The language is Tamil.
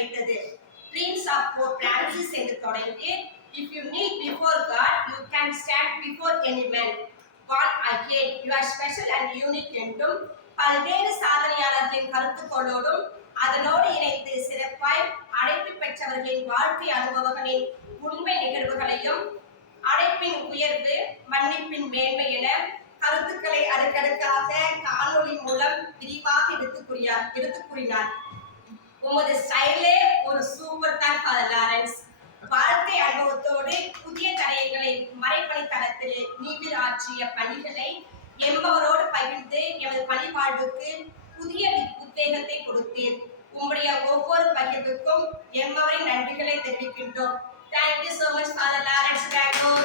வைத்தது. Prince of Pope Francis என்று தொடங்கி if you kneel before God you can stand before any man. Born again you are special and unique என்றும் பல்வேறு சாதனையாளர்களின் கருத்துக்களோடும் அதனோடு இணைந்து சிறப்பாய் அழைப்பு பெற்றவர்களின் வாழ்க்கை அனுபவங்களின் உண்மை நிகழ்வுகளையும் அழைப்பின் உயர்வு மன்னிப்பின் மேன்மை என கருத்துக்களை அடுக்கடுக்காக காணொளி மூலம் விரிவாக எடுத்து கூறினார். உமது ஸ்டைலே ஒரு சூப்பர் தான் ஃபாதர் லாரன்ஸ். வாழ்க்கை அனுபவத்தோடு புதிய தடயங்களை மறைப்பணி தளத்தில் நீவில் ஆற்றிய பணிகளை என்பவரோடு பகிர்ந்து எமது பணி வாழ்வுக்கு புதிய உத்வேகத்தை கொடுத்தீர். உங்களுடைய ஒவ்வொரு பகிர்வுக்கும் எம்மவரின் நன்றிகளை தெரிவிக்கின்றோம். Thank you so much, Father Lawrence Gagor.